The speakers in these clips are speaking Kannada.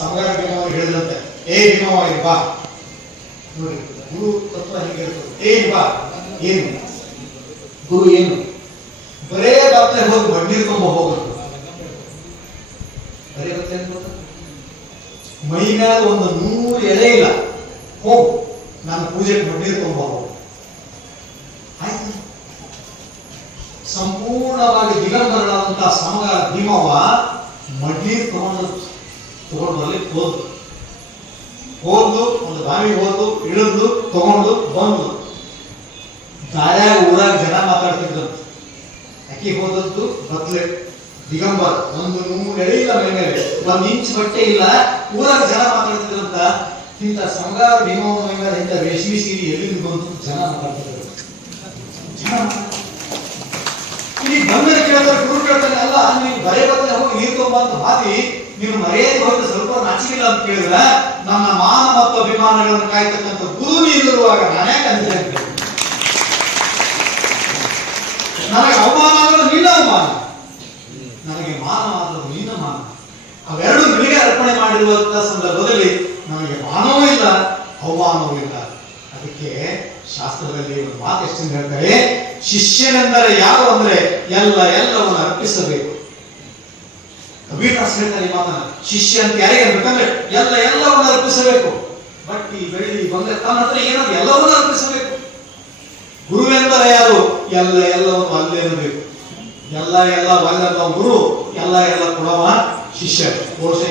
ಸಂಗಾರ ಭೀಮವರು ಹೇಳಿದಂತೆ, ಏ ಭೀಮವಾಗಿ ಬಾ. ನೋಡಿ, ಗುರು ತತ್ವ ಹೀಗಿರ್ತದೆ ಏ ಬಾ. ಏನು? ಗುರು ಏನು? ಬರೇ ಬತ್ತೆ ಹೋಗಿ ಬಂಡಿರ್ಕೊಂಬ ಹೋಗೋದು. ಬರೇ ಬತ್ತೆ ಅಂತ ಮೈ ಮ್ಯಾಲ ಒಂದು ನೂರು ಎಲೆ ಇಲ್ಲ. ಹೋಗು, ನಾನು ಪೂಜೆಗೆ ಬಡ್ಡಿ ಆಯ್ತು. ಸಂಪೂರ್ಣವಾಗಿ ದಿಗಂಬರಳಾದಂತಹ ಸಮಗಾರ ಭೀಮವ್ವ ಮಡ್ಡಿ ತಗೊಂಡು ತಗೊಂಡು ಬರ್ಲಿಕ್ಕೆ ಹೋದ್ರು ಹೋದ್ಲು, ಒಂದು ಬಾವಿ ಹೋದ್ಲು, ಇಳಿದ್ಲು, ತಗೊಂಡು ಬಂದು ದಾರ್ಯಾಗ ಊರಾಗ ಜನ ಮಾತಾಡ್ತಿದ್ರು. ಅಕ್ಕಿ ಹೋದದ್ದು ಬದ್ಲೆ ದಿಗಂಬರ್ ಒಂದು ನೂರು ಇಲ್ಲ ಮೇಲೆ, ಒಂದ್ ಇಂಚ್ ಬಟ್ಟೆ ಇಲ್ಲ ಊರಾಗ ಜನ ಮಾತಾಡ್ತಿದ್ರಂತ, ಇಂಥ ಸಂಗಾರ ಮೇಲೆ ಇಂಥ ರೇಷ್ಮೆ ಸೀರೆ ಎಲ್ಲಿಂದ ಬಂತು ಜನ ಮಾತಾಡ್ತಿದ್ರು. ಇಲ್ಲಿ ಬಂದರೆ ಕೇಳಿದ್ರೆ ಗುರು ಕೇಳ್ತಾನೆ, ಅಲ್ಲ ನೀವು ಬರೇ ಬಂದ್ರೆ ಹೋಗಿ ನೀರು ತಗೊಂಬಂದು ಹಾಕಿ ನೀವು ಮರ್ಯಾದೆ ಹೋಗಿ ಸ್ವಲ್ಪ ನಾಚಿಕಿಲ್ಲ ಅಂತ ಕೇಳಿದ್ರೆ, ನನ್ನ ಮಾನ ಮತ್ತು ಅಭಿಮಾನಗಳನ್ನು ಕಾಯ್ತಕ್ಕಂಥ ಗುರು ನೀರುವಾಗ ನಾನೇ ಕಂದಿದೆ ನನಗೆ ಅವಮಾನ ಆದರೂ ನಿನ್ನ ಅವಮಾನ ನನಗೆ ಮಾನ ಆದರೂ ನಿನ್ನ ಮಾನ ಅವೆರಡು ನಿನಗೆ ಅರ್ಪಣೆ ಮಾಡಿರುವಂತ ಸಂದರ್ಭದಲ್ಲಿ ನನಗೆ ಮಾನವೂ ಇಲ್ಲ ಅದಕ್ಕೆ ಶಾಸ್ತ್ರದಲ್ಲಿ ಒಂದು ಮಾತು ಎಷ್ಟು ಹೇಳ್ತಾರೆ? ಶಿಷ್ಯನೆಂದರೆ ಯಾರು ಅಂದ್ರೆ ಎಲ್ಲ ಎಲ್ಲವನ್ನು ಅರ್ಪಿಸಬೇಕು. ಕಬೀರದಾಸ್ ಹೇಳ್ತಾರೆ ಈ ಮಾತನ್ನ. ಶಿಷ್ಯ ಅಂತ ಯಾರಿಗೆ ಅನ್ಬೇಕಂದ್ರೆ ಎಲ್ಲ ಎಲ್ಲವನ್ನು ಅರ್ಪಿಸಬೇಕು. ಬಟ್ಟಿ, ಬೆಳ್ಳಿ ಬಂದ್ರೆ ತನ್ನ ಹತ್ರ ಏನಾದ್ರು ಎಲ್ಲವನ್ನು ಅರ್ಪಿಸಬೇಕು. ಗುರುವೆಂದರೆ ಯಾರು? ಎಲ್ಲ ಎಲ್ಲವನ್ನು ಅಲ್ಲೇ ಇರಬೇಕು ಎಲ್ಲ ಎಲ್ಲ ಬಂದ ಗುರು, ಎಲ್ಲ ಎಲ್ಲ ಕೊಡವ ಶಿಷ್ಯ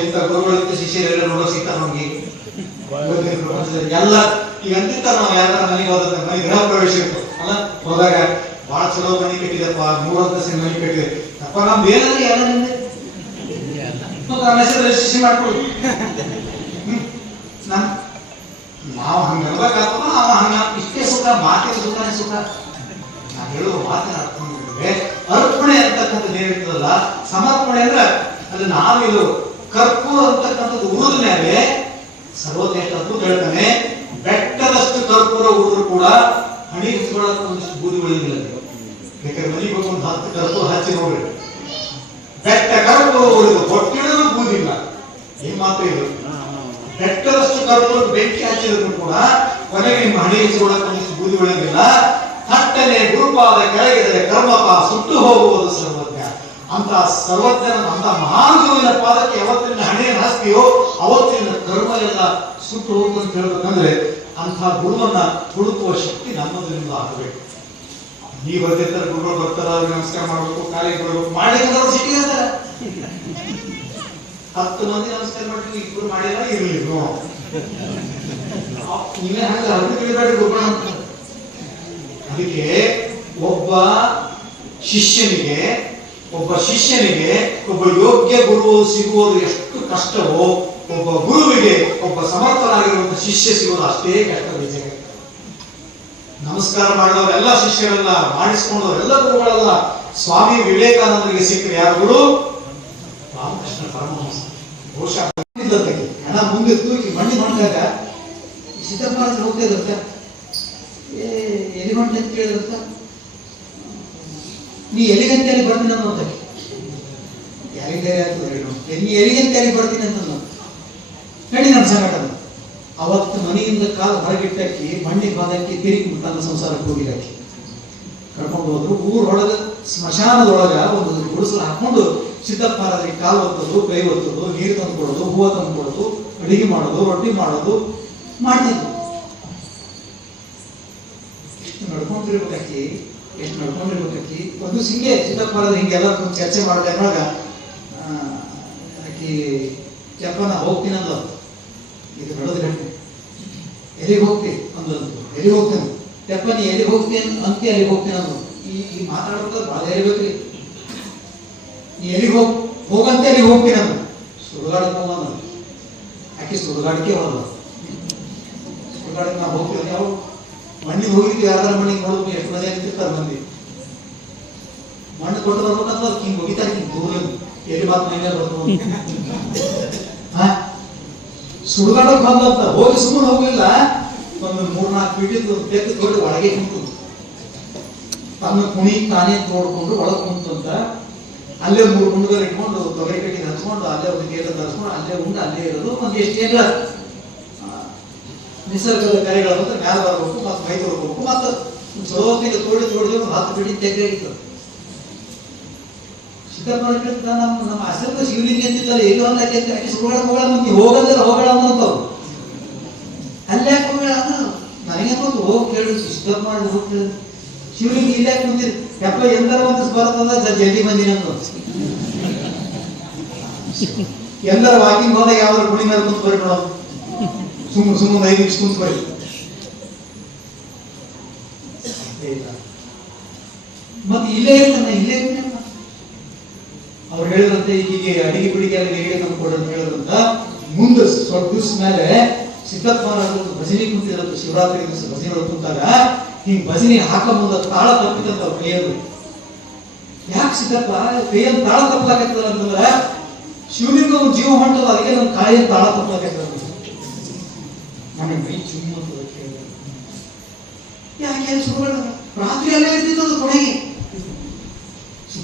ಇಂಥ ಗುರುಗಳಿಂದ ಶಿಷ್ಯರೆಲ್ಲ ನೋಡೋ ಸಿಗ್ತಾರೆ ನಮ್ಗೆ. ಎಲ್ಲ ಈಗ ಅಂತಿರ್ತಾರ ನಾವು ಯಾರ ಮನೆಗೆ ಹೋದ ಮನೆ ಗೃಹ ಪ್ರವೇಶ ಇತ್ತು ಅಲ್ಲ? ಹೋದಾಗ ಬಹಳ ಚಲೋ ಮನೆ ಕಟ್ಟಿದಪ್ಪ, ಮೂರಂತ ಅಂತಸ್ತಿನ ಮನೆ ಕಟ್ಟಿದೆ. ಅಪ್ಪ ನಾವು ಬೇರೆ ಎಲ್ಲ ನಿಂದೆ? ಶಿಷ್ಯ ಮಾಡ್ಕೊಳ್ಳಿ. ನಾವು ಹಂಗ ಅನ್ಬೇಕಾಗ್ತದ ಅವ ಹಂಗ. ಇಷ್ಟೇ ಸುಖ, ಮಾತೆ ಸುಖನೇ ಸುಖ. ನಾನು ಹೇಳುವ ಮಾತಿನ ಅರ್ಥ ಅರ್ಪಣೆ ಅಂತಕ್ಕಂಥದ್ದು ಏನಿರ್ತದಲ್ಲ, ಸಮರ್ಪಣೆ ಅಂದ್ರೆ ಅದು ನಾವಿದು ಕರ್ಪೂರ ಅಂತಕ್ಕಂಥದ್ದು ಉಳಿದ ಮೇಲೆ ಅದ್ಭುತ ಹೇಳ್ತಾನೆ. ಬೆಟ್ಟದಷ್ಟು ಕರ್ಪೂರ ಉಳಿದ್ರು ಕೂಡ ಹಣಿ ಹಚ್ಕೊಳ್ಳೋಕೆ ಒಂದಿಷ್ಟು ಬೂದಿ ಉಳಿದಿಲ್ಲ ಬೇಕಾದ್ರೆ ಮನೆ ಹೋಗಿ ಒಂದು ಹತ್ತು ಕರ್ಪೂರ ಹಚ್ಚಿ ನೋಡ್ರಿ. ಬೆಟ್ಟ ಕರ್ಪೂರ ಉಳಿದು ಹೊಟ್ಟಿಡಲು ಬೂದಿಲ್ಲ. ಏನ್ ಮಾತ್ರ ಇದು? ಬೆಟ್ಟದಷ್ಟು ಕರ್ಪೂರ ಬೆಂಕಿ ಹಚ್ಚಿದ್ರು ಕೂಡ ಕೊನೆಗೆ ನಿಮ್ಮ ಹಣಿ ಹಚ್ಕೊಳ್ಳೋಕೆ ಒಂದಿಷ್ಟು ಬೂದಿ ಉಳಿದಿಲ್ಲ ಥಟ್ಟನೆ ಗುರುಪಾದ ಕೆಳಗಿದರೆ ಕರ್ಮಪ ಸುಟ್ಟು ಹೋಗುವುದು ಸರ್ವಜ್ಞ ಅಂತ ಸರ್ವಜ್ಞನ ಅಂತ ಮಹಾನ್ ಪಾದಕ್ಕೆ ಯಾವತ್ತಿನ ಹಣೆಯನ್ನು ಹಾಸ್ತೀಯೋ ಅವತ್ತಿನ ಕರ್ಮ ಎಲ್ಲ ಸುಟ್ಟು ಹೋಗುವಂತ ಹೇಳ್ಬೇಕಂದ್ರೆ ಅಂತ ಗುರುವನ್ನ ಹುಡುಕುವ ಶಕ್ತಿ ನಮ್ಮದರಿಂದ ಆಗಬೇಕು. ನೀ ಬರ್ತಿರ್ತಾರೆ ಗುರುಗಳು ಬರ್ತಾರ ನಮಸ್ಕಾರ ಮಾಡ್ಬೇಕು, ಕಾಲಿಗೆ ಬರ್ಬೇಕು ಮಾಡಿ ಸಿಟಿ ಹತ್ತು ಮಂದಿ ನಮಸ್ಕಾರ ಮಾಡ್ತೀವಿ, ಇಬ್ರು ಮಾಡಿಲ್ಲ ಇರ್ಲಿ ನೀವೇ. ಹಂಗ ತಿಳಿಬೇಡಿ ಅದಕ್ಕೆ ಒಬ್ಬ ಶಿಷ್ಯನಿಗೆ ಒಬ್ಬ ಶಿಷ್ಯನಿಗೆ, ಒಬ್ಬ ಯೋಗ್ಯ ಗುರು ಸಿಗುವುದು ಎಷ್ಟು ಕಷ್ಟವೋ, ಒಬ್ಬ ಗುರುವಿಗೆ ಒಬ್ಬ ಸಮರ್ಥನಾಗಿರುವಂತಹ ಶಿಷ್ಯ ಸಿಗೋದು ಅಷ್ಟೇ ಕಷ್ಟ ನಿಜ ನಮಸ್ಕಾರ ಮಾಡಿದವರೆಲ್ಲ ಶಿಷ್ಯರೆಲ್ಲ ಮಾಡಿಸ್ಕೊಂಡವರೆಲ್ಲ ಗುರುಗಳೆಲ್ಲ. ಸ್ವಾಮಿ ವಿವೇಕಾನಂದರಿಗೆ ಸಿಕ್ಕರೆ ಯಾರು ಗುರು? ರಾಮಕೃಷ್ಣ ಪರಮಹಂಸ. ಬಹುಶಃ ಹಣ ಮುಂದಿತ್ತು ಈ ಮಣ್ಣಿ ಮಾಡಿದಾಗ ಸಿದ್ದಪ್ಪ ಹೋಗ್ತಾ ಇರುತ್ತೆ ಎಲ್ಲಿ ಹೊಂಟೆ ಅಂತ ಕೇಳಿದ್ರಂತ. ನೀ ಎಲಿಗಂತೆಯಲ್ಲಿ ಬರ್ತೀನಿ ಅಂತ ಯಾರಿಗೆ. ನೀ ಎಲಿಗಂತೆಯಲ್ಲಿ ಬರ್ತೀನಿ ಅಂತ ಹೇಳಿ ನನ್ನ ಸಂಗಟ ಅವತ್ತು ಮನೆಯಿಂದ ಕಾಲು ಹೊರಗಿಟ್ಟಕ್ಕೆ ಮಣ್ಣಿಗೆ ಬಾದಕ್ಕೆ ತಿರುಗಿ ತನ್ನ ಸಂಸಾರಕ್ಕೆ ಹೋಗಿರಕ್ಕೆ. ಕರ್ಕೊಂಡು ಹೋದ್ರು. ಊರೊಳಗ, ಸ್ಮಶಾನದೊಳಗ ಒಂದು ಗುಡಿಸಲು ಹಾಕೊಂಡು ಸಿದ್ದಪ್ಪ ಅದಕ್ಕೆ ಕಾಲು ಒತ್ತೋದು, ಕೈ ಒತ್ತೋದು, ನೀರು ತಂದು ಕೊಡೋದು, ಹೂವು ತಂದು ಕೊಡೋದು, ಅಡಿಗೆ ಮಾಡೋದು, ರೊಟ್ಟಿ ಮಾಡೋದು ಮಾಡ್ತಿದ್ರು. ಎಷ್ಟು ನಡ್ಕೊಂಡಿರ್ಬೇಕಾಕಿ ಎಷ್ಟು ನಡ್ಕೊಂಡಿರ್ಬೇಕಾಕಿ ಒಂದು ಹಿಂಗೆ ಸಿದ್ದಪ್ಪ ಹಿಂಗೆಲ್ಲ ಚರ್ಚೆ ಮಾಡಿದಾಗ ಆಕಿ ಜಪ್ಪ ನಾ ಹೋಗ್ತೀನಂದ ಇದು ನಡೆದ ಘಟನೆ ಎಲ್ಲಿಗೆ ಹೋಗ್ತಿ? ಅಂದ್ರೆ ಎಲ್ಲಿಗೆ ಹೋಗ್ತೇನೆ ಯಪ್ಪ ನೀ ಎಲ್ಲಿಗೆ ಹೋಗ್ತೀನಿ ಅಂತ ಎಲ್ಲಿಗೆ ಹೋಗ್ತೀನಿ ಅಂದ್ರು ಈ ಈ ಮಾತಾಡ್ಬೇಕಾದ್ರೆ ಭಾಳ ಇರ್ಬೇಕ್ರಿ ನೀ ಎಲ್ಲಿಗೆ ಹೋಗ್, ಹೋಗಂತ ಎಲ್ಲಿಗೆ ಹೋಗ್ತೀನಿ ಅಂದ್ರು ಸುಡುಗಾಡಕ್ಕೆ ಹೋಗಂದ್ರು ಆಕೆ ಸುಡುಗಾಡಕ್ಕೆ ಹೋದ ಸುಡುಗಾಡಕ್ಕೆ ನಾವು ಹೋಗ್ತೀವಿ ಯಾವ ಮಣ್ಣಿಗೆ ಹೋಗಿದ್ವಿ ಯಾವ್ದಾರ ಮಣ್ಣಿಗೆ ನೋಡಿದ್ವಿ ಎಷ್ಟು ಮನೆ ಅಂತಿರ್ತಾರೆ ಮಂದಿ. ಮಣ್ಣು ಕೊಟ್ಟು ಬರ್ಬೇಕಂತ ಅದಕ್ಕೆ ಹಿಂಗೆ ಹೋಗಿತಾರೆ ಹಿಂಗೆ ದೂರ ಎಲ್ಲಿ ಮಾತು ಮೈಮೇಲೆ ಬರ್ತು ಹಾ? ಸುಡುಗಾಡಕ್ ಬಂದಂತ ಹೋಗಿ ಸುಮ್ಮನೆ ಹೋಗಿಲ್ಲ ಒಂದು ಮೂರ್ನಾಲ್ಕು ಪೀಠಿದ್ದು ತೆಗೆದು ತೊಗೊಂಡು ಒಳಗೆ ಕುಂತು. ತನ್ನ ಕುಣಿ ತಾನೇ ತೋಡ್ಕೊಂಡು ಒಳಗೆ ಕುಂತಂತ ಅಲ್ಲೇ ಮೂರು ಗುಂಡುಗಳು ಇಟ್ಕೊಂಡು ತೊಗರಿ ಕಟ್ಟಿ ಹಚ್ಕೊಂಡು ಅಲ್ಲೇ ಒಂದು ಗೇಟ ತರಿಸ್ಕೊಂಡು ಅಲ್ಲೇ ಉಂಡು ಅಲ್ಲೇ ಇರೋದು ಒಂದು ಎಷ್ಟು ಏನ್ರ ಆ, ನಿಸರ್ಗದ ಕರೆಗಳ ಮ್ಯಾಲ ಬರಬೇಕು ಮತ್ತೆ ಮೈ ತೊಳ್ಬೇಕು ಮತ್ತೆ ತೋಡಿ ತೋಡಿ ಒಂದು ಹತ್ತು ಬಿಡಿ ತೆಗೆದಿತ್ತು ಸಿದ್ದಪ್ಪ ನಮ್ಮ ನಮ್ಮ ಅಸಲು ಶಿವಲಿಂಗ ಅಂತಿದ್ದಲ್ಲ ಎಲ್ಲೋ ಅಲ್ಲಕ್ಕೆ ಯಾಕೆ ಸುಡುಗಾಡ ಹೋಗಲ್ಲ ಮಂದಿ ಹೋಗಂದ್ರೆ ಹೋಗಳ ಅಂತಂತವ್ರು ಅಲ್ಲೇ ಹೋಗಳ ನನಗೆ ಗೊತ್ತು, ಹೋಗಿ ಕೇಳು, ಸಿದ್ದಪ್ಪ ಮಾಡಿ ಹೋಗಿ ಶಿವಲಿಂಗ ಇಲ್ಲೇ ಕುಂತಿರಿ? ಯಪ್ಪ ಎಂದರ ಒಂದು ಬರ್ತದ ಜಲ್ದಿ ಬಂದಿನ ಎಲ್ಲರ ವಾಕಿಂಗ್ ಹೋದಾಗ ಯಾವ್ದಾರು ಗುಡಿ ಮೇಲೆ ಕುಂತು ಬರಿ ಸುಮ್ಮನೆ ಸುಮ್ಮ ಸುಮ್ಮನೆ ಐದು ನಿಮಿಷ ಕುಂತು ಬರಿ ಮತ್ತೆ ಇಲ್ಲೇ ಇರ್ತಾನೆ ಇಲ್ಲೇ ಇರ್ತಾನೆ ಅವ್ರು ಹೇಳಿದಂತೆ ಹೀಗೆ ಅಡಿಗೆ ಬಿಡಿಗೆ ಹೇಳಿ ನಮ್ಗೆ ಕೊಡೋದು ಅಂತ ಹೇಳಿದ್ರಂತ ಮುಂದೆ ಸ್ವಲ್ಪ ದಿವಸ ಮೇಲೆ ಸಿದ್ದಪ್ಪ ಭಜನೆ ಕುಂತಿದ್ರಂತ ಶಿವರಾತ್ರಿ ದಿವಸ ಭಜನೆ ಕುಂತಾಗ ಹಿಂಗ್ ಭಜನೆ ಹಾಕ ಮುಂದ ತಾಳ ತಪ್ಪಿದಂತ ಅವ್ರ ಕೈಯಲ್ಲಿ. ಯಾಕೆ ಸಿದ್ದಪ್ಪ ಕೈಯಲ್ಲಿ ತಾಳ ತಪ್ಪಲಾಗತ್ತದ ಅಂತಂದ್ರ ಶಿವಲಿಂಗ ಜೀವ ಹೊಂಟದ ಅದಕ್ಕೆ ನಮ್ಮ ಕಾಯಿಯಲ್ಲಿ ತಾಳ ತಪ್ಪಲಾಗತ್ತದ ನನಗೆ ಮೈ ಚುಮ್ಮ ಯಾಕೆ ಸುಮ್ಮ ರಾತ್ರಿ ಅಲ್ಲೇ ಇರ್ತಿತ್ತು ಕೊನೆಗೆ.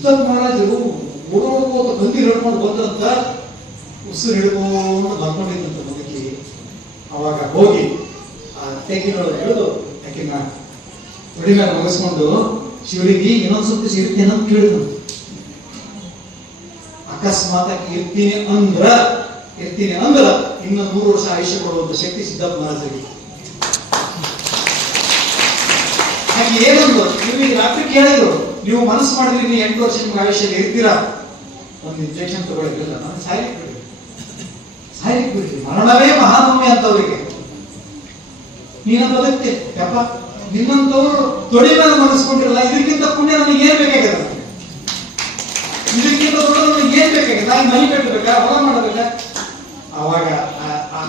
ಸಿದ್ದಪ್ಪ ಮಹಾರಾಜರು ಓಡೋಡ್ಕೋತ ಬಂದಿ ಹಿಡ್ಕೊಂಡು ಬಂದಂತ ಉಸಿರು ಹಿಡ್ಕೊಂಡು ಬಂದ್ಕೊಂಡಿದ್ದಂತ ಮಗಕ್ಕೆ ಅವಾಗ ಹೋಗಿ ಆ ತೆಗಿನೊಳಗೆ ಹಿಡಿದು ಯಾಕಿನ್ನ ತೊಡಿ ಮೇಲೆ ಮುಗಿಸ್ಕೊಂಡು ಶಿವಳಿಗೆ ಇನ್ನೊಂದು ಸುತ್ತಿ ಸಿಗ್ತೇನೆ ಅಂತ ಕೇಳಿದ್ರು ಅಕಸ್ಮಾತ್ ಇರ್ತೀನಿ ಅಂದ್ರ ಇರ್ತೀನಿ ಅಂದ್ರ ಇನ್ನು ನೂರು ವರ್ಷ ಆಯುಷ್ಯ ಕೊಡುವಂತ ಶಕ್ತಿ ಸಿದ್ದಪ್ಪ ಮಹಾರಾಜರಿಗೆ. ಹಾಗೆ ಏನಂದ್ರು? ನೀವು ಈಗ ರಾತ್ರಿ ಕೇಳಿದ್ರು. ನೀವು ಮನಸ್ಸು ಮಾಡಿದ್ರೆ ನೀವು ಎಂಟು ವರ್ಷ ನಿಮ್ಗೆ ಆಯುಷ್ಯ ಇರ್ತೀರಾ? ಒಂದು ಇಂಜೆಕ್ಷನ್ ತಗೊಳ್ಳಿಲ್ಲ ನಾನು ಸಾಯ್ಲಿಕ್ಕೆ ಬಿಡಿ ಸಾಯ್ಲಿಕ್ಕೆ ಬಿಡಿ ಮರಣವೇ ಮಹಾನವಮಿ ಅಂತವರಿಗೆ. ನೀನ ಬದುಕ್ತೆ ಯಪ್ಪ, ನಿನ್ನಂತವ್ರು ತೊಡೆ ಮೇಲೆ ಮನಸ್ಕೊಂಡಿರಲ್ಲ, ಇದಕ್ಕಿಂತ ಪುಣ್ಯ ನನಗೆ ಏನ್ ಬೇಕಾಗಿದೆ? ಇದಕ್ಕಿಂತ ದೊಡ್ಡ ನನಗೆ ಏನ್ ಬೇಕಾಗಿದೆ? ನಾನು ಮನಿ ಕಟ್ಟಬೇಕಾ ಹೊಲ ಮಾಡಬೇಕಾ? ಅವಾಗ ಆ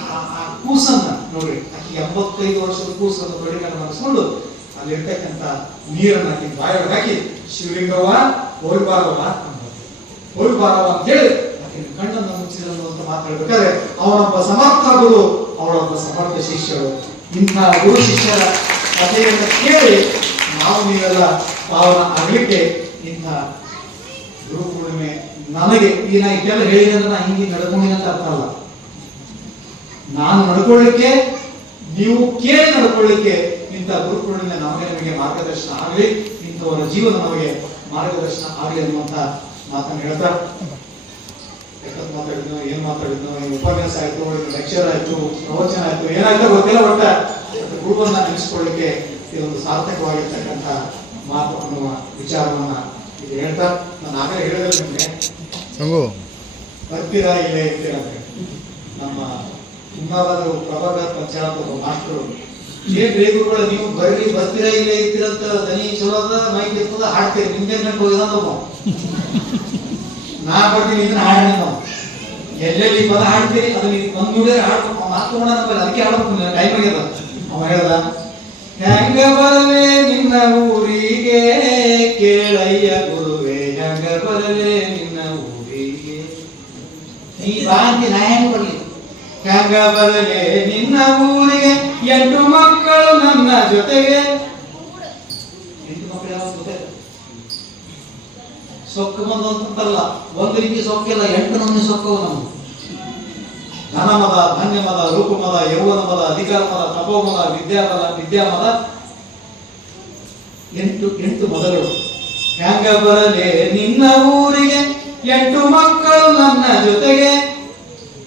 ಕೂಸನ್ನ ನೋಡ್ರಿ ಆಕೆ ಎಂಬತ್ತೈದು ವರ್ಷದ ಕೂಸನ್ನು ತೊಡೆ ಮೇಲೆ ಮನಸ್ಕೊಂಡು ಅಲ್ಲಿರ್ತಕ್ಕಂಥ ನೀರನ್ನು ಹಾಕಿ, ಬಾಯೊಳಗೆ ಹಾಕಿ, ಶಿವಲಿಂಗವ್ವ ಹೋಗಿ ಬಾರವ್ವ. ಹೋಗಿ ಅಂತ ಹೇಳಿ ಕಣ್ಣನ್ನು ಮುಚ್ಚಿದನು ಅಂತ ಮಾತಾಡ್ಬೇಕಾದ್ರೆ ಅವನೊಬ್ಬ ಸಮರ್ಥ ಗುರು ಅವಳೊಬ್ಬ ಸಮರ್ಥ ಶಿಷ್ಯರು ಇಂಥ ಗುರು ಶಿಷ್ಯರ ಕಥೆಯನ್ನು ಕೇಳಿ ನಾವು ನೀವೆಲ್ಲ ಪಾವನ ಆಗಲಿಕ್ಕೆ ಇಂಥ ಗುರು ಪೂರ್ಣಿಮೆ ನನಗೆ ಈ ನಾ ಇದೆಲ್ಲ ಹೇಳಿದ್ರೆ ನಾ ಹಿಂಗೆ ನಡ್ಕೊಂಡಿನ ಅಂತ ಅರ್ಥ ಅಲ್ಲ ನಾನು ನಡ್ಕೊಳ್ಳಿಕ್ಕೆ, ನೀವು ಕೇಳಿ ನಡ್ಕೊಳ್ಳಿಕ್ಕೆ ಇಂಥ ಗುರು ನಮಗೆ ನಮಗೆ ಮಾರ್ಗದರ್ಶನ ಆಗಲಿ ಇಂಥವರ ಜೀವನ ನಮಗೆ ಮಾರ್ಗದರ್ಶನ ಆಗಲಿ ಅನ್ನುವಂತ ಮಾತನ್ನು ಹೇಳ್ತಾ. ಮಾತಾಡಿದ್ನೋ ಏನ್ ಮಾತಾಡಿದ್ನೋ ಉಪನ್ಯಾಸ ಆಯ್ತು ಲೆಕ್ಚರ್ ಆಯ್ತು ಪ್ರವಚನ ಆಯ್ತು ಏನಾಯ್ತು ಗೊತ್ತಿಲ್ಲ ಒಟ್ಟ ಗುರುವನ್ನ ನೆನೆಸ್ಕೊಳ್ಳಿಕ್ಕೆ ಇದೊಂದು ಸಾರ್ಥಕವಾಗಿರ್ತಕ್ಕಂಥ ಮಾತು ಅನ್ನುವ ವಿಚಾರವನ್ನ ಇದು ಹೇಳ್ತಾ. ನಾನು ಆಗಲೇ ಹೇಳಿದ್ರೆ ನಿಮಗೆ. ಬರ್ತೀರಾ ಇಲ್ಲೇ ಇರ್ತೀರ. ನಮ್ಮ ತುಂಬಾ ಪ್ರಭಾಕರ್ ಪಂಚಾಯತ್ ಒಬ್ಬ ಮಾಸ್ಟರು ಏನ್ರಿ ಗುರುಗಳು ನೀವು ಬರ್ರಿ ಬರ್ತೀರಾ ಇಲ್ಲೇ ಇರ್ತೀರಾ ಅಂತ ದನಿ ಚಲೋ ಅದ ಮೈಕ್ ಇರ್ತದ ಹಾಡ್ತೀರಿ ನಿಮ್ದೇ ಗಂಟು ಹೋಗಿದ ಒಬ್ಬ ನಾ ಬರ್ತೀನಿ, ಇದನ್ನ ಹಾಡಿ ನಾವು ಎಲ್ಲೆಲ್ಲಿ ಪದ ಹಾಡ್ತೀರಿ ಅದನ್ನ ಬಂದ್ ನೋಡಿದ್ರೆ ಹಾಡ್ಬೇಕು. ಮಾತು ನೋಡ ಅದಕ್ಕೆ ಹಾಡ್ಬೇಕು ಟೈಮ್ ಆಗ್ಯದ ಅವ ಹೇಳ್ದ, ಹೆಂಗ ಬರಲೆ ನಿನ್ನ ಊರಿಗೆ, ಕೇಳಯ್ಯ ಗುರುವೆ, ಹೆಂಗ ಬರಲೆ ನಿನ್ನ ಊರಿಗೆ? ನೀ ಬಾ ಅಂತಿ ನಾ ಹೆಂಗ್ ಬರ್ಲಿ? ಹೆಂಗ ಬರಲೆ ನಿನ್ನ ಊರಿಗೆ ಎಂಟು ಮಕ್ಕಳು ನನ್ನ ಜೊತೆಗೆ. ಎಂಟು ಮಕ್ಕಳು ಯಾವ ಸೊಕ್ಕ ಬಂದು ಅಂತಲ್ಲ ಒಂದು ರೀತಿ ಸೊಕ್ಕಿಲ್ಲ ಎಂಟು ನಮೂನೆ ಸೊಕ್ಕವು ನಮ್ಗೆ. ಧನ ಮದ ರೂಪಮದ ಮದ, ರೂಪ ಮದ, ಯೌವನ ಮದ, ಅಧಿಕಾರ ಮದ, ತಪೋ ಮದ, ವಿದ್ಯಾ ಮದ ವಿದ್ಯಾ ಮದ. ಎಂಟು ಎಂಟು ಮದಗಳು ಹ್ಯಾಂಗ ಬರಲೇ ನಿನ್ನ ಊರಿಗೆ? ಎಂಟು ಮಕ್ಕಳು ನನ್ನ ಜೊತೆಗೆ.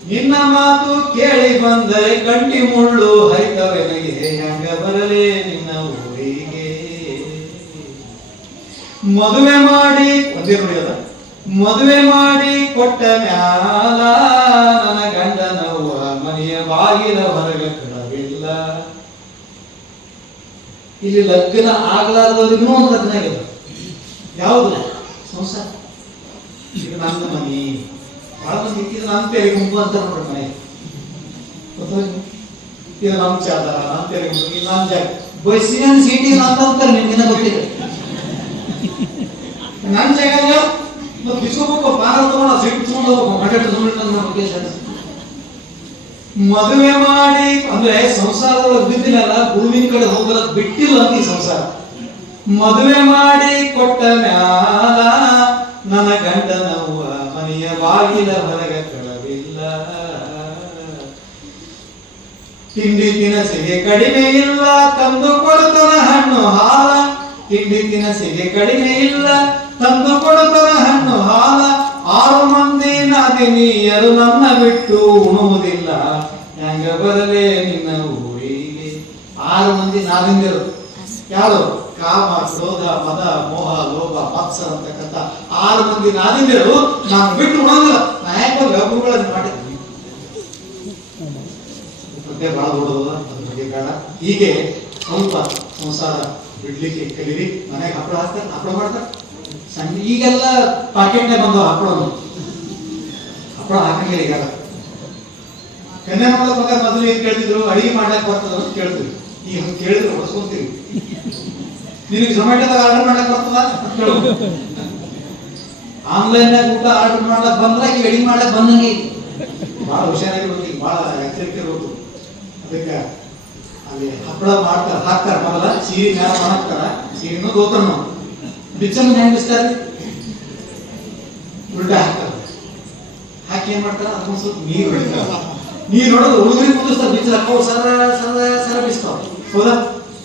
ನಿನ್ನ ಮಾತು ಕೇಳಿ ಬಂದರೆ ಕಂಟಿ ಮುಳ್ಳು ಹರಿತವೆನಗೆ ಹೆಂಗ ಬರಲೆ ನಿನ್ನ ಊರಿಗೆ. ಮದುವೆ ಮಾಡಿ, ಒಂದೇ ಮುಡಿಯದ ಮದುವೆ ಮಾಡಿ ಕೊಟ್ಟ ಮ್ಯಾಲ ನನ್ನ ಗಂಡನವ್ವ ಮನೆಯ ಬಾಗಿಲ ಹೊರಗ ಕಡವಿಲ್ಲ ಇಲ್ಲಿ ಲಗ್ನ ಆಗ್ಲಾರ್ದವ್ರಿಗೂ ಒಂದು ಲಗ್ನ ಆಗಿದೆ. ಯಾವುದು? ಸಂಸಾರ. ನನ್ನ ಮನಿ. ಇದು ನನ್ನ ತೇರಿ ಗುಂಪು ಅಂತ ನೋಡ್ರಿ ಮನೆ. ನಮ್ಮ ನಮ್ಮ ಗುಂಪು ನಮ್ಮ ಬಸ್ಸಿನ ಗೊತ್ತಿದೆ. ಜಾಗ ಬಿಸ್ಕೋಬೇಕು ತಗೊಂಡು ಸೀಟ್ ತಗೊಂಡು ಹೋಗ್ಬೇಕು ಮದುವೆ ಮಾಡಿ, ಅಂದ್ರೆ ಸಂಸಾರದೊಳಗೆ ಬಿದ್ದಿಲ್ಲ ಭೂಮಿ ಕಡೆ ಹೋಗಲ ಬಿಟ್ಟಿಲ್ಲ ಅಂತ ಈ ಸಂಸಾರ. ಮದುವೆ ಮಾಡಿ ಕೊಟ್ಟ ಮ್ಯಾಲ, ನನ್ನ ಗಂಡನವ್ವ ಮನೆಯ ಬಾಗಿಲ ಹೊರಗ ಕಳವಿಲ್ಲ ತಿಂಡಿ ತಿನಸಿಗೆ ಕಡಿಮೆ ಇಲ್ಲ, ತಂದು ಕೊಡುತ್ತನ ಹಣ್ಣು ಹಾಲ. ತಿಂಡಿ ತಿನಸಿಗೆ ಕಡಿಮೆ ಇಲ್ಲ, ತಂದು ಕೊಡುತ್ತನ ಹಣ್ಣು ಹಾಲ. ಆರು ಮಂದಿ ನಾದಿನಿಯರು ನನ್ನ ಬಿಟ್ಟು ಉಣುವುದಿಲ್ಲ. ಹೆಂಗ ಬರಲೇ ನಿನ್ನ ಊರಿಗೆ? ಆರು ಮಂದಿ ನಾದಿಂದರು. ಯಾರು? ಕಾಮ, ಕ್ರೋಧ, ಮದ, ಮೋಹ, ಲೋಭ ಮತ್ಸ ಅಂತಕ್ಕಂಥ ಆರು ಮಂದಿ ನಾನಿಂದರು ನಾನು ಬಿಟ್ಟು ಉಣೋದಿಲ್ಲ. ನಾ ಯಾಕೆ ಗಬ್ಬುಗಳನ್ನು ಮಾಡಿದ್ದೀನಿ. ಬಗ್ಗೆ ಬಹಳ ದೊಡ್ಡದಲ್ಲ, ಅದ್ರ ಬಗ್ಗೆ ಕಾರಣ. ಹೀಗೆ ಸ್ವಲ್ಪ ಸಂಸಾರ ಬಿಡ್ಲಿಕ್ಕೆ ಕಲೀರಿ. ಮನೆಗೆ ಹಪ್ಪಳ ಹಾಕ್ತಾರೆ, ಹಪ್ಪಳ ಮಾಡ್ತಾರೆ. ಸಣ್ಣ ಈಗೆಲ್ಲ ಪಾಕೆಟ್ನೇ ಬಂದವ ಹಪ್ಪಳ ಹಪ್ಪಳ ಹಾಕಂಗಿಲ್ಲ ಈಗ. ಕನ್ಯಾ ನೋಡೋ ಮಗ ಮೊದಲು ಏನ್ ಕೇಳ್ತಿದ್ರು? ಅಡಿಗೆ ಮಾಡಕ್ ಬರ್ತದ ಅಂತ ಕೇಳ್ತೀವಿ ಈಗ ಕೇಳಿದ್ರೆ ಹೊಡ್ಸ್ಕೊಂತೀವಿ. ನಿನಗೆ ಜೊಮ್ಯಾಟೋದಾಗ ಆರ್ಡರ್ ಮಾಡಕ್ ಬರ್ತದ? ಆನ್ಲೈನ್ಯಾಗ ಊಟ ಆರ್ಡರ್ ಮಾಡಕ್ ಬಂದ್ರೆ ಈಗ ಎಡಿ ಮಾಡಕ್ ಬಂದಂಗೆ. ಬಹಳ ಹುಷಾರಾಗಿರ್ಬೇಕು ಈಗ ಬಹಳ ಎಚ್ಚರಿಕೆ ಇರ್ಬೇಕು. ಅದಕ್ಕೆ ಅಲ್ಲಿ ಹಪ್ಪಳ ಮಾಡ್ತಾರ, ಹಾಕ್ತಾರ ಮೊದಲ, ಸೀರೆ ಮ್ಯಾಲ ಹಾಕ್ತಾರ ಸೀರೆನೂ ದೋತಾರ ನಾವು ಬಿಚ್ಚನ್ ಹೆಂಗ್ ಬಿಸ್ತಾರ ಉಲ್ಟಾ ಹಾಕ್ತಾರ. ಹಾಕಿ ಏನ್ ಮಾಡ್ತಾರ? ಅದೊಂದು ಸ್ವಲ್ಪ ನೀರು ಹೊಡಿತಾರ. ನೀರು ನೋಡೋದು ಹುಡುಗರಿಗೆ ಕುದಿಸ್ತಾರ ಬಿಚ್ಚ ಹಾಕೋ ಸರ ಸರ ಸರ ಬಿಸ್ತಾವ ಹೌದಾ?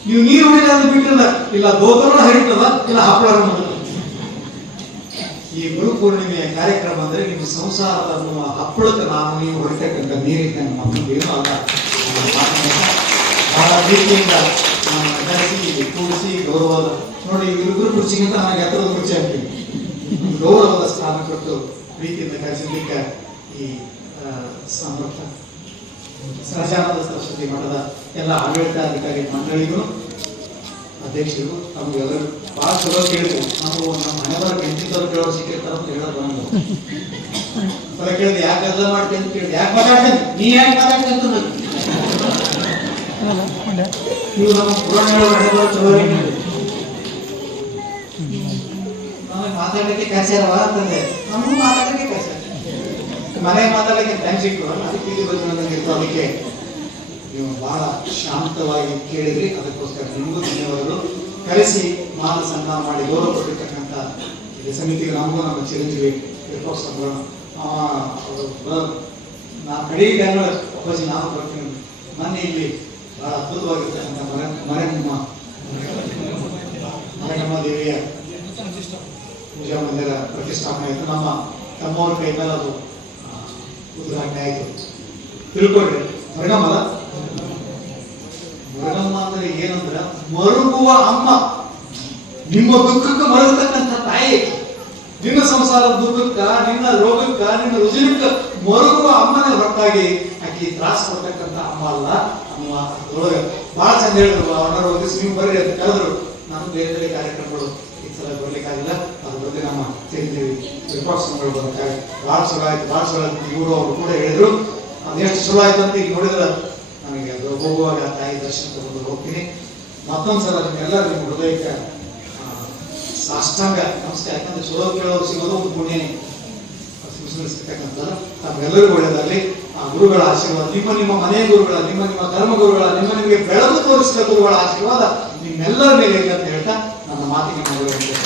ನೀವು ನೀರು ಹೊಡಿದ ಅದು ಬಿಟ್ಟಿಲ್ಲ, ಇಲ್ಲ ದೋತನ ಹರಿತದ, ಇಲ್ಲ ಹಪ್ಪಳ ಈ ಗುರು ಪೂರ್ಣಿಮೆಯ ಕಾರ್ಯಕ್ರಮ ಅಂದ್ರೆ ನಿಮ್ಮ ಸಂಸಾರದ ಅನ್ನುವ ಹಪ್ಪಳಕ್ಕೆ ನಾನು, ನೀವು ಹೊಡಿತಕ್ಕಂಥ ಅಲ್ಲ. ನನ್ನ ಮಾತನ್ನ ಬಹಳ ಕೂಡಿಸಿ ಗೌರವದ ನೋಡಿ ಇಬ್ಬರು ಕುರ್ಚಿಗಿಂತ ನನಗೆ ಹತ್ತಿರದ ಕುರ್ಚಿ ಆಗ್ತೀನಿ ಗೌರವದ ಸ್ಥಾನ ಕೊಟ್ಟು ಪ್ರೀತಿಯಿಂದ ಕರೆಸಲಿಕ್ಕೆ ಈ ಸಮರ್ಥ ಸಹಜಾನಂದ ಸರಸ್ವತಿ ಮಠದ ಎಲ್ಲ ಆಡಳಿತಾಧಿಕಾರಿ ಮಂಡಳಿಗೂ ಅಧ್ಯಕ್ಷರು ನಮಗೆಲ್ಲರೂ ಭಾಳ ಚಲೋ ಕೇಳಿದ್ರು ನಾವು ನಮ್ಮ ಮನೆಯವರು ಕೆಂಚಿದ್ದವ್ರು ಕೇಳೋರು ಸಿಕ್ಕಿರ್ತಾರ ಅಂತ ಹೇಳೋದು ಅದ ಕೇಳಿದೆ, ಯಾಕೆ ಎಲ್ಲ ಮಾಡ್ತೀನಿ ಅಂತ ಕೇಳಿದೆ, ಯಾಕೆ ಮಾತಾಡ್ತೇನೆ ನೀ ಯಾಕೆ ಮಾತಾಡ್ತೀನಿ ಅಂತ. ನೀವು ನಮ್ಮ ಪುರಾಣ ಹೇಳೋ ಮನೆಯವರು ಚಲೋ ನಮಗೆ ಮಾತಾಡಲಿಕ್ಕೆ ಕಳ್ಸ್ಯಾರವ ಅಂತಂದೆ. ನಮಗೂ ಮಾತಾಡಲಿಕ್ಕೆ ಕಾಸೆ ಮನೆ ಮಾತಾಡಲಿಕ್ಕೆ ಟೈಮ್ ಸಿಕ್ತು ಅದಕ್ಕೆ ಇಲ್ಲಿ ಬಂದು ಅದಕ್ಕೆ ನೀವು ಬಹಳ ಶಾಂತವಾಗಿ ಕೇಳಿದ್ರಿ. ಅದಕ್ಕೋಸ್ಕರ ನಿಮಗೂ ಧನ್ಯವಾದಗಳು. ಕರೆಸಿ ಮಾನ ಸನ್ಮಾನ ಮಾಡಿ ಗೌರವ ಕೊಟ್ಟಿರ್ತಕ್ಕಂಥ ಸಮಿತಿಗೆ ನಮಗೂ ನಮ್ಮ ಚಿರಂಜೀವಿ ನಾ ಕಡೆ ಟೈಮ್ಗಳು ಅಪ್ಪಾಜಿ, ನಾನು ಬರ್ತೀನಿ. ಮೊನ್ನೆ ಇಲ್ಲಿ ಬಹಳ ಅದ್ಭುತವಾಗಿರ್ತಕ್ಕಂಥ ಮರ ಮರಮ್ಮ ಮರಮ್ಮ ದೇವಿಯ ಪೂಜಾ ಮಂದಿರ ಪ್ರತಿಷ್ಠಾಪನೆ ಆಯಿತು. ನಮ್ಮ ತಮ್ಮವ್ರ ಕೈ ಮೇಲೆ ಅದು ಉದ್ಘಾಟನೆ ಆಯಿತು. ತಿಳ್ಕೊಳ್ರಿ. ಮರಗಮ್ಮಲ್ಲ ಮರಗಮ್ಮ ಅಂದ್ರೆ ಏನಂದ್ರ ಮರುಗುವ ಅಮ್ಮ. ನಿಮ್ಮ ದುಃಖಕ್ಕೆ ಮರಗತಕ್ಕಂಥ ತಾಯಿ, ನಿನ್ನ ಸಂಸಾರದ ದುಃಖಕ್ಕ, ನಿನ್ನ ರೋಗಕ್ಕ, ನಿನ್ನ ರುಜಿನಕ್ಕ ಮರುಗುವ ಅಮ್ಮನೇ ಹೊರತಾಗಿ ಆಕೆ ತ್ರಾಸ ಕೊಡ್ತಕ್ಕಂಥ ಅಮ್ಮ ಅಲ್ಲ ಅಮ್ಮ ಒಳಗ ಬಹಳ ಚಂದ ಹೇಳಿದ್ರು. ಅವನರು ಒಂದಿವ್ಸ ನೀವು ಬರ್ರಿ ಅಂತ ಕರೆದ್ರು. ನಮ್ಮ ಬೇರೆ ಬೇರೆ ಕಾರ್ಯಕ್ರಮಗಳು ಈ ಸಲ ಬರ್ಲಿಕ್ಕಾಗಿಲ್ಲ. ಅದ್ರ ಬಗ್ಗೆ ನಮ್ಮ ತಿಳಿದೀವಿ ವಿಪಕ್ಷಗಳು ಬರ್ತಾರೆ ಬಹಳ ಚಲೋ ಆಯ್ತು. ಬಹಳ ಚಲೋ ಆಯ್ತು. ಇವರು ಅವರು ಕೂಡ ಹೇಳಿದ್ರು. ಅದೆಷ್ಟು ಚಲೋ ಆಯ್ತು ಅಂತ ಈಗ ನೋಡಿದ್ರೆ ನನಗೆ ಹೋಗುವಾಗ ತಾಯಿ ದರ್ಶನ ತಗೊಂಡು ಹೋಗ್ತೀನಿ. ಮತ್ತೊಂದ್ಸಲ ನಿಮ್ಗೆಲ್ಲರೂ ನಿಮ್ಮ ಹೃದಯಕ್ಕೆ ಸಾಷ್ಟಾಂಗ ನಮಸ್ಕಾರ. ಯಾಕಂದ್ರೆ ಚಲೋ ಕೇಳೋರು ಸಿಗೋದು ಒಂದು ಪುಣ್ಯನೇ ಸಿಗ್ತಕ್ಕಂಥದ್ದು ತಮ್ಮೆಲ್ಲರಿಗೂ ಒಳ್ಳೆಯದಾಗಲಿ. ಆ, ಗುರುಗಳ ಆಶೀರ್ವಾದ, ನಿಮ್ಮ ನಿಮ್ಮ ಮನೆ ಗುರುಗಳ, ನಿಮ್ಮ ನಿಮ್ಮ ಧರ್ಮ ಗುರುಗಳ, ನಿಮ್ಮ ನಿಮಗೆ ಬೆಳಕು ತೋರಿಸಿದ ಗುರುಗಳ ಆಶೀರ್ವಾದ ನಿಮ್ಮೆಲ್ಲರ ಮೇಲೆ ಅಂತ ಹೇಳ್ತಾ ನನ್ನ ಮಾತಿಗೆ